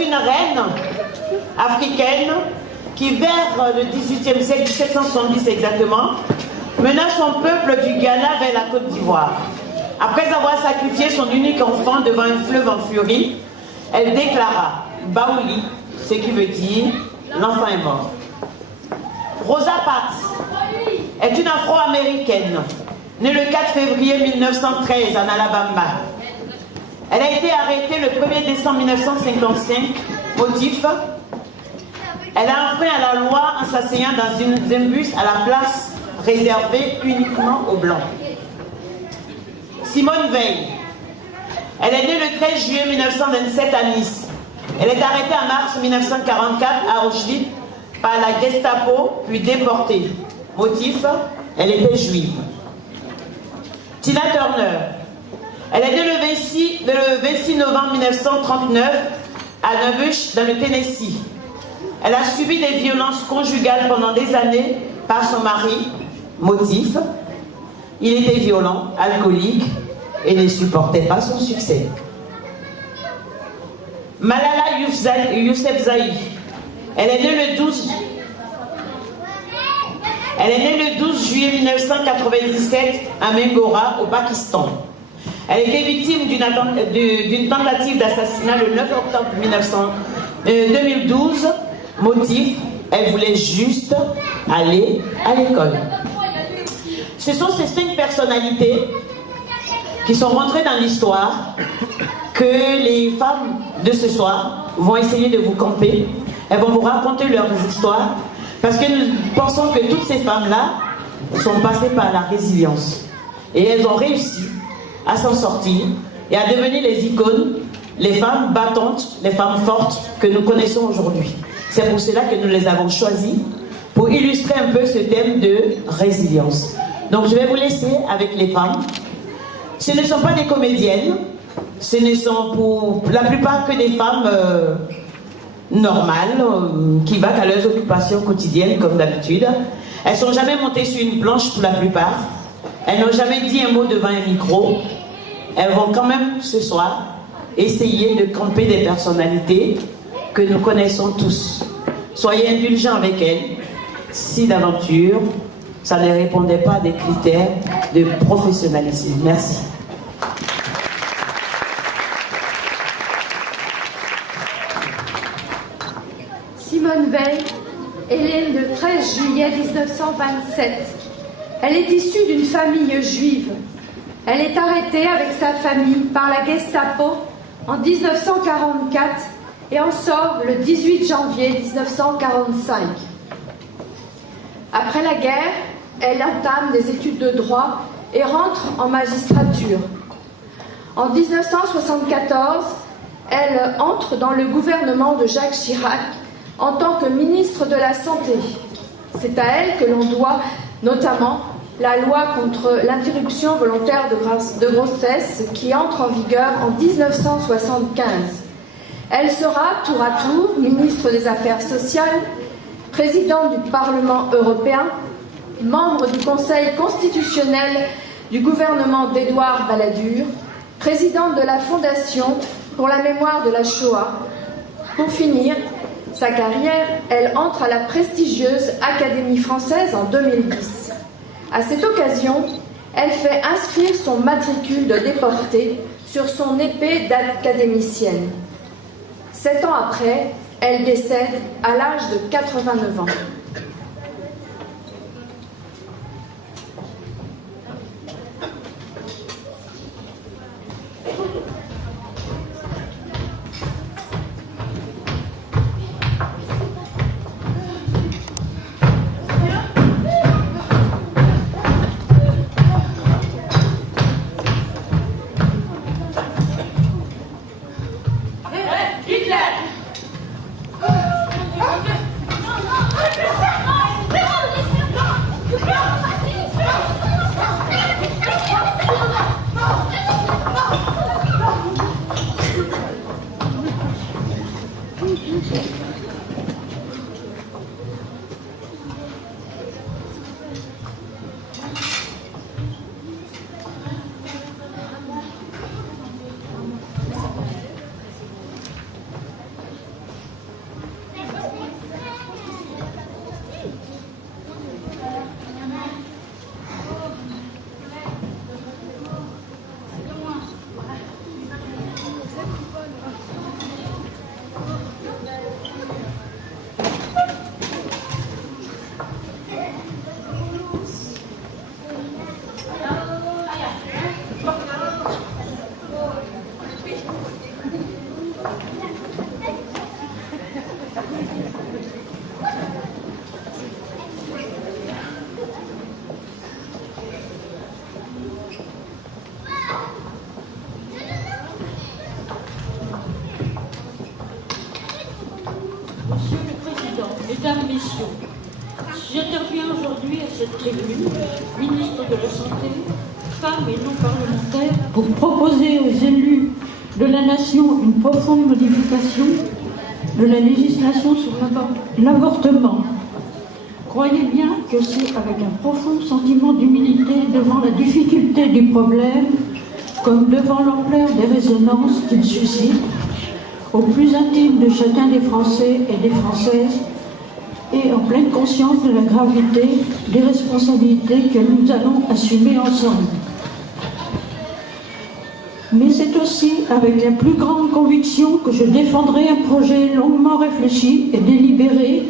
est une reine africaine qui, vers le XVIIIe siècle, 1770 exactement, mena son peuple du Ghana vers la Côte d'Ivoire. Après avoir sacrifié son unique enfant devant un fleuve en furie, elle déclara Baouli, ce qui veut dire l'enfant est mort. Rosa Parks est une afro-américaine, née le 4 février 1913 en Alabama. Elle a été arrêtée le 1er décembre 1955, motif. Elle a enfreint à la loi en s'asseyant dans un bus à la place réservée uniquement aux Blancs. Simone Veil. Elle est née le 13 juillet 1927 à Nice. Elle est arrêtée en mars 1944 à Auschwitz par la Gestapo, puis déportée. Motif, elle était juive. Tina Turner. Elle est née le 26 novembre 1939 à Nabush, dans le Tennessee. Elle a subi des violences conjugales pendant des années par son mari. Motif, il était violent, alcoolique et ne supportait pas son succès. Malala Yousafzai. Elle est née le 12 juillet 1997 à Mengora, au Pakistan. Elle était victime d'une tentative d'assassinat le 9 octobre 2012. Motif, elle voulait juste aller à l'école. Ce sont ces 5 personnalités qui sont rentrées dans l'histoire que les femmes de ce soir vont essayer de vous camper. Elles vont vous raconter leurs histoires parce que nous pensons que toutes ces femmes-là sont passées par la résilience et elles ont réussi à s'en sortir et à devenir les icônes, les femmes battantes, les femmes fortes que nous connaissons aujourd'hui. C'est pour cela que nous les avons choisies, pour illustrer un peu ce thème de résilience. Donc je vais vous laisser avec les femmes. Ce ne sont pas des comédiennes, ce ne sont pour la plupart que des femmes normales, qui vaquent à leurs occupations quotidiennes comme d'habitude. Elles ne sont jamais montées sur une planche pour la plupart. Elles n'ont jamais dit un mot devant un micro. Elles vont quand même ce soir essayer de camper des personnalités que nous connaissons tous. Soyez indulgents avec elles si d'aventure ça ne répondait pas à des critères de professionnalisme. Merci. Simone Veil est née le 13 juillet 1927. Elle est issue d'une famille juive. Elle est arrêtée avec sa famille par la Gestapo en 1944 et en sort le 18 janvier 1945. Après la guerre, elle entame des études de droit et rentre en magistrature. En 1974, elle entre dans le gouvernement de Jacques Chirac en tant que ministre de la Santé. C'est à elle que l'on doit notamment la loi contre l'interruption volontaire de grossesse qui entre en vigueur en 1975. Elle sera tour à tour ministre des Affaires sociales, présidente du Parlement européen, membre du Conseil constitutionnel du gouvernement d'Édouard Balladur, présidente de la Fondation pour la mémoire de la Shoah. Pour finir sa carrière, elle entre à la prestigieuse Académie française en 2010. À cette occasion, elle fait inscrire son matricule de déportée sur son épée d'académicienne. 7 ans après, elle décède à l'âge de 89 ans. Mesdames, Messieurs, j'interviens aujourd'hui à cette tribune, ministre de la Santé, femme et non parlementaire, pour proposer aux élus de la nation une profonde modification de la législation sur l'avortement. Croyez bien que c'est avec un profond sentiment d'humilité devant la difficulté du problème, comme devant l'ampleur des résonances qu'il suscite, au plus intime de chacun des Français et des Françaises, et en pleine conscience de la gravité des responsabilités que nous allons assumer ensemble. Mais c'est aussi avec la plus grande conviction que je défendrai un projet longuement réfléchi et délibéré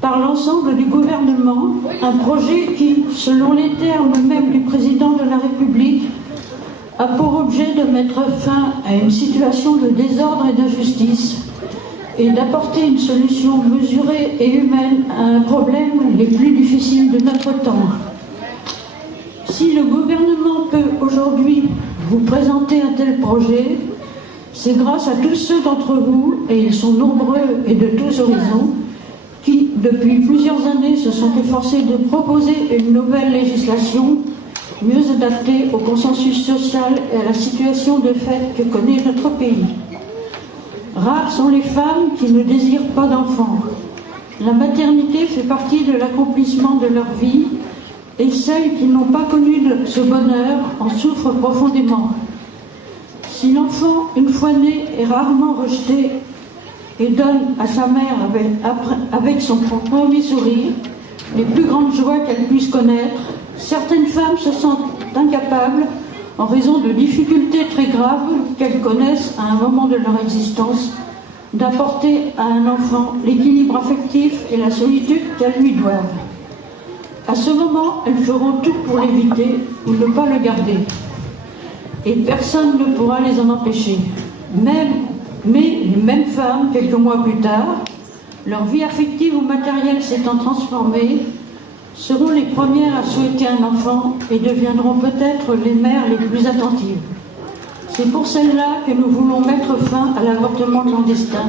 par l'ensemble du gouvernement, un projet qui, selon les termes même du président de la République, a pour objet de mettre fin à une situation de désordre et d'injustice et d'apporter une solution mesurée et humaine à un problème les plus difficiles de notre temps. Si le gouvernement peut aujourd'hui vous présenter un tel projet, c'est grâce à tous ceux d'entre vous, et ils sont nombreux et de tous horizons, qui, depuis plusieurs années, se sont efforcés de proposer une nouvelle législation mieux adaptée au consensus social et à la situation de fait que connaît notre pays. Rares sont les femmes qui ne désirent pas d'enfants. La maternité fait partie de l'accomplissement de leur vie et celles qui n'ont pas connu ce bonheur en souffrent profondément. Si l'enfant, une fois né, est rarement rejeté et donne à sa mère avec son premier sourire les plus grandes joies qu'elle puisse connaître, certaines femmes se sentent incapables, en raison de difficultés très graves qu'elles connaissent à un moment de leur existence, d'apporter à un enfant l'équilibre affectif et la solitude qu'elles lui doivent. À ce moment, elles feront tout pour l'éviter ou ne pas le garder. Et personne ne pourra les en empêcher. Mais les mêmes femmes, quelques mois plus tard, leur vie affective ou matérielle s'étant transformée, seront les premières à souhaiter un enfant et deviendront peut-être les mères les plus attentives. C'est pour celles-là que nous voulons mettre fin à l'avortement clandestin,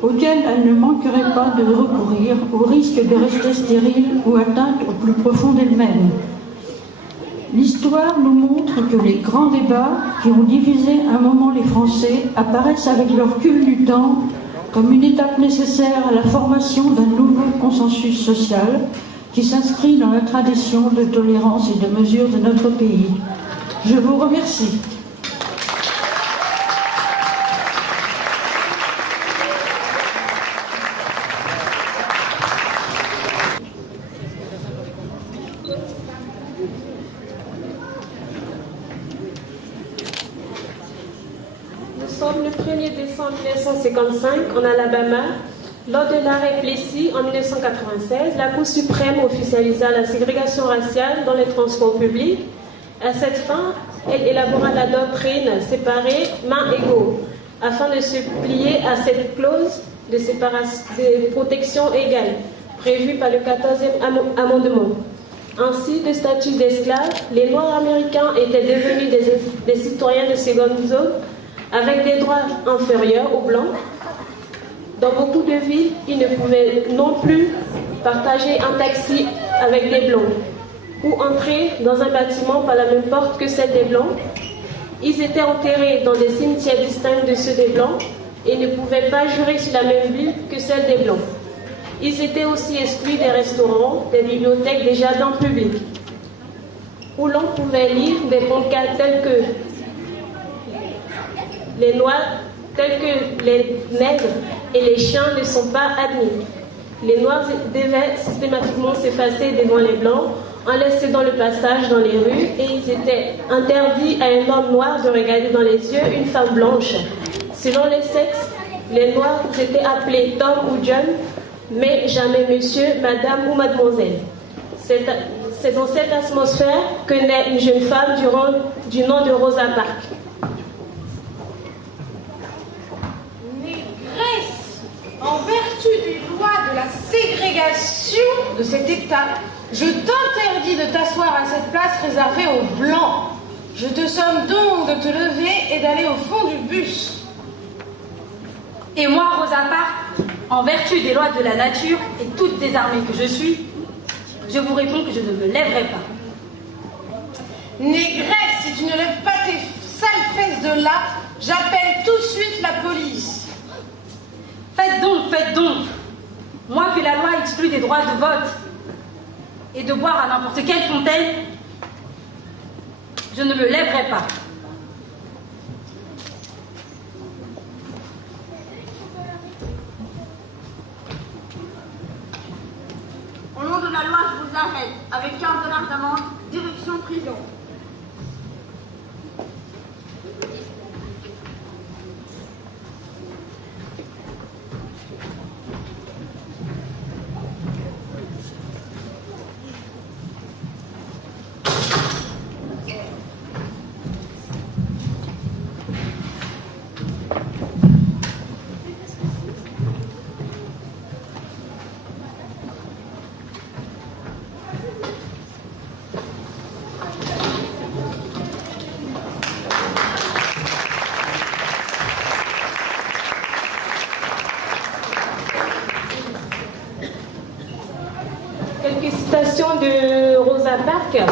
auquel elles ne manqueraient pas de recourir, au risque de rester stériles ou atteintes au plus profond d'elles-mêmes. L'histoire nous montre que les grands débats qui ont divisé un moment les Français apparaissent avec le recul du temps comme une étape nécessaire à la formation d'un nouveau consensus social qui s'inscrit dans la tradition de tolérance et de mesure de notre pays. Je vous remercie. Nous sommes le 1er décembre 1955 en Alabama. Lors de l'arrêt Plessy en 1996, la Cour suprême officialisa la ségrégation raciale dans les transports publics. À cette fin, elle élabora la doctrine séparée, mains égaux, afin de se plier à cette clause de protection égale, prévue par le 14e amendement. Ainsi, de statut d'esclaves, les Noirs américains étaient devenus des citoyens de seconde zone, avec des droits inférieurs aux Blancs. Dans beaucoup de villes, ils ne pouvaient non plus partager un taxi avec des Blancs ou entrer dans un bâtiment par la même porte que celle des Blancs. Ils étaient enterrés dans des cimetières distincts de ceux des Blancs et ne pouvaient pas jurer sur la même ville que celle des Blancs. Ils étaient aussi exclus des restaurants, des bibliothèques, des jardins publics, où l'on pouvait lire des pancartes telles que les Noirs, tels que les nègres et les chiens ne sont pas admis. Les Noirs devaient systématiquement s'effacer devant les Blancs en laissant dans le passage dans les rues et ils étaient interdits à un homme noir de regarder dans les yeux une femme blanche. Selon les sexes, les Noirs étaient appelés Tom ou John, mais jamais monsieur, madame ou mademoiselle. C'est dans cette atmosphère que naît une jeune femme du nom de Rosa Parks. En vertu des lois de la ségrégation de cet État, je t'interdis de t'asseoir à cette place réservée aux Blancs. Je te somme donc de te lever et d'aller au fond du bus. Et moi, Rosa Parks, en vertu des lois de la nature et toute désarmée que je suis, je vous réponds que je ne me lèverai pas. Négresse, si tu ne lèves pas tes sales fesses de là, j'appelle tout de suite la police. Faites donc. Moi que la loi exclut des droits de vote et de boire à n'importe quelle fontaine, je ne me lèverai pas. Au nom de la loi, je vous arrête avec 15 $ d'amende, direction prison. Quelques citations de Rosa Parks.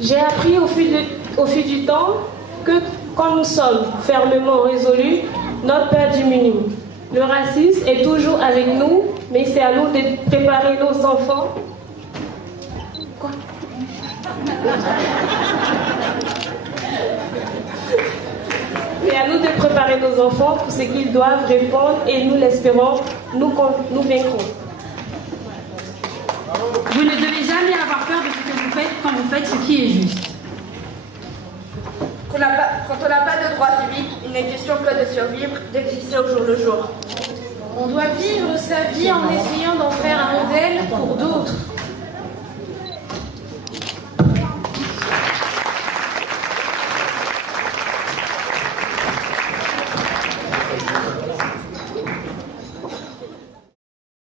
J'ai appris au fil du temps que quand nous sommes fermement résolus, notre peur diminue. Le racisme est toujours avec nous, mais c'est à nous de préparer nos enfants. Quoi? C'est à nous de préparer nos enfants pour ce qu'ils doivent répondre et nous l'espérons, nous vaincrons. Vous ne devez jamais avoir peur de ce que vous faites quand vous faites ce qui est juste. Quand on n'a pas de droits civiques, il n'est question que de survivre, d'exister au jour le jour. On doit vivre sa vie en essayant d'en faire un modèle pour d'autres.